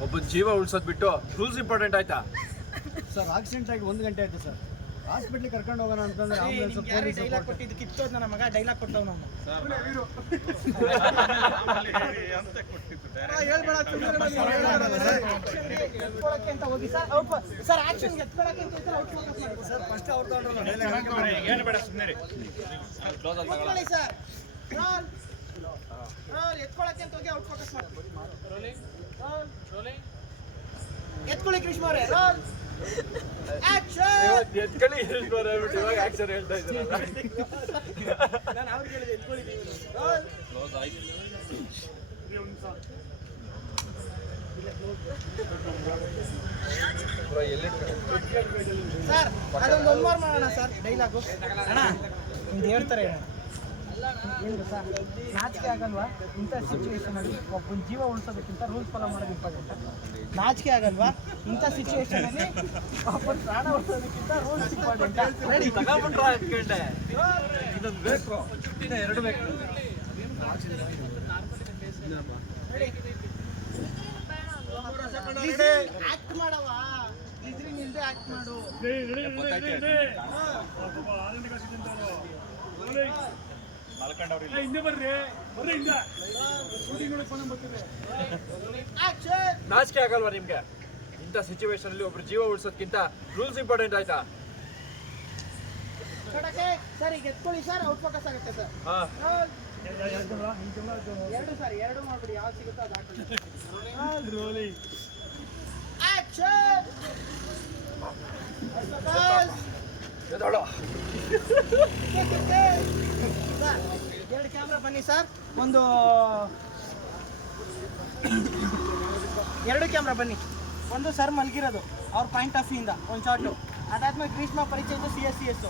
ಒಬ್ಬನ ಜೀವ ಉಳ್ಸೋದ್ ಬಿಟ್ಟು ರೂಲ್ಸ್ ಇಂಪಾರ್ಟೆಂಟ್ ಆಯ್ತಾ? ಸರ್ ಆಕ್ಸಿಡೆಂಟ್ ಆಗಿ ಒಂದು ಗಂಟೆ ಆಯ್ತು ಸರ್ ಹಾಸ್ಪಿಟ್ಲಿಗೆ ಕರ್ಕೊಂಡು ಹೋಗೋಣ ಅಂತಂದ್ರೆ ಡೈಲಾಗ್ ಕೊಟ್ಟಿದ್ದು ಕಿತ್ತೋದ್ ನನ್ನ ಮಗ ಡೈಲಾಗ್ ಕೊಟ್ಟವ್ ನಾನು ಎತ್ಕೊಳಕ್ಕೆ ಅಂತ ಹೋಗಿ ಸರ್ ಆಕ್ಷನ್ ಎತ್ಕೊಳಕ್ಕೆ ಅಂತ ಔಟ್ ಫೋಕಸ್ ಮಾಡಿ. ಸರ್ ಫಸ್ಟ್ ಅವ್ರು ತಗೊಂಡ್ರಲ್ಲ ಎತ್ಕೊಳ್ಳಿ ಸರ್ ಎತ್ಕೊಳಕ್ಕೆ ಅಂತ ಹೋಗಿ ಔಟ್ ಫೋಕಸ್ ಮಾಡಿ ರೋಲ್ ಎತ್ಕೊಳ್ಳಿ ಕೃಷ್ಣ ಅವರೇ ರೋಲ್ ಆಕ್ಷನ್ ಎತ್ಕೊಳ್ಳಿ ಇವಾಗ ಆಕ್ಷನ್ ಹೇಳ್ತಾ ಇದ್ದಾರೆ. ನಾನು ಅವ್ರಿಗೆ ಹೇಳಿದೆ ಎತ್ಕೊಳ್ಳಿ ನೀವು. ರೋಲ್ ಸರ್ ಅದೊಂದು ಒಮ್ಮರ್ ಮಾಡೋಣ ಸರ್ ಡೈಲಾಗು ಅಣ್ಣ ಹೇಳ್ತಾರೆ ಅಣ್ಣ. ಏನು ಗೊತ್ತಾ ನಾಚಿಕೆ ಆಗಲ್ವಾ? ಇಂಥ ಸಿಚುವೇಶನ್ ಅಲ್ಲಿ ಒಬ್ಬನ ಜೀವ ಉಳಿಸೋದಕ್ಕಿಂತ ರೂಲ್ಸ್ ಫಾಲೋ ಮಾಡೋದು ಇಂಪಾರ್ಟೆಂಟ್ ನಾಚಿಕೆ ಆಗಲ್ವಾ? ಇಂಥ ಸಿಚುವೇಶನ್ ಅಲ್ಲಿ ಒಬ್ಬನ ಪ್ರಾಣ ಉಳಿಸೋದಕ್ಕಿಂತ ರೂಲ್ಸ್ ಇಂಪಾರ್ಟೆಂಟ್ ಬೇಕು. ಇನ್ನ ಎರಡು ಬೇಕು. ಆಕ್ಟ್ ಮಾಡವ ಇದ್ರಿಂದ ಆಕ್ಟ್ ಮಾಡು. ಹಿಂದೆ ಬರ್ರಿ. ಬರ್ರಿ ಹಿಂದೆ. ಆಕ್ಷನ್ ನಾಚಿಕೆ ಆಗಲ್ವಾ ನಿಮ್ಗೆ? ಇಂಥ ಸಿಚುವೇಶನ್ ಅಲ್ಲಿ ಒಬ್ರು ಜೀವ ಉಳಿಸೋದ್ಕಿಂತ ರೂಲ್ಸ್ ಇಂಪಾರ್ಟೆಂಟ್ ಆಯ್ತಾ? ಸರ್ ಈಗ ಎತ್ಕೊಳ್ಳಿ ಸರ್ ಔಟ್ ಪಕ್ಕ ಆಗುತ್ತೆ ಸರ್. ಹಾ. ಎರಡು ಸರ್ ಎರಡು ಮಾಡ್ಬಿಡಿ ಯಾವ್ದು ಸಿಗುತ್ತೋ ಅದು ಹಾಕೊಳ್ಳಿ. ಆಕ್ಷನ್ ಎದೋಳು. ಸರ್ ಎರಡು ಕ್ಯಾಮ್ರಾ ಬನ್ನಿ ಸರ್ ಒಂದು ಎರಡು ಕ್ಯಾಮ್ರಾ ಬನ್ನಿ. ಒಂದು ಸರ್ ಮಲಗಿರೋದು ಅವ್ರ ಪಾಯಿಂಟ್ ಆಫ್ ಇಂದ ಒಂದು ಶಾರ್ಟು ಅದಾದ್ಮೇಲೆ ಗ್ರೀಷ್ಮ ಪರಿಚಯ ಇದು ಸಿ ಎಸ್ ಸಿ ಎಸ್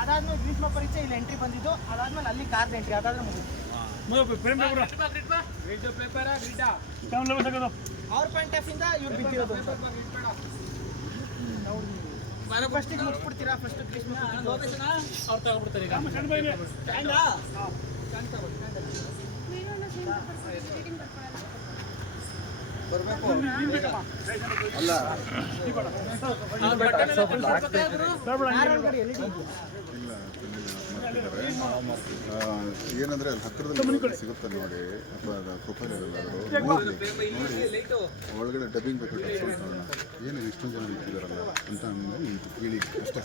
ಅದಾದ್ಮೇಲೆ ಗ್ರೀಷ್ಮ ಪರಿಚಯ ಇಲ್ಲಿ ಎಂಟ್ರಿ ಬಂದಿದ್ದು ಅದಾದ್ಮೇಲೆ ಅಲ್ಲಿ ಕಾರ್ ಎಂಟ್ರಿ ಅದಾದ್ರೆ ಮುಗಿದು ಪ್ರೇಮ್ ಅವ್ರ ಪಾಯಿಂಟ್ ಆಫ್ ಇಂದ ಇವ್ರು ಬಿದ್ದಿರೋದು. ಫಸ್ಟ್ ಮುಗಿಸ್ಬಿಡ್ತೀರಾ ಫಸ್ಟ್ ಗ್ರೀಷ್ಮ ಅವ್ರು ತಗೊಬಿಡ್ತಾರೆ ಈಗ. ಏನಂದ್ರೆ ಅಲ್ಲಿ ಹತ್ತಿರದಲ್ಲಿ ಸಿಗುತ್ತೆ ನೋಡಿ ಅಥವಾ ಪ್ರೊಫೈಲ್ ಇರಲ್ಲ ನೋಡಿ ನೋಡಿ ಒಳಗಡೆ ಡಬ್ಬಿಂಗ್ ಬೇಕು ಏನು ಇಷ್ಟೊಂದು ಜನ ನಿಂತಿದ್ದಾರಲ್ಲ ಅಂತ ಹೇಳಿ ಅಷ್ಟೇ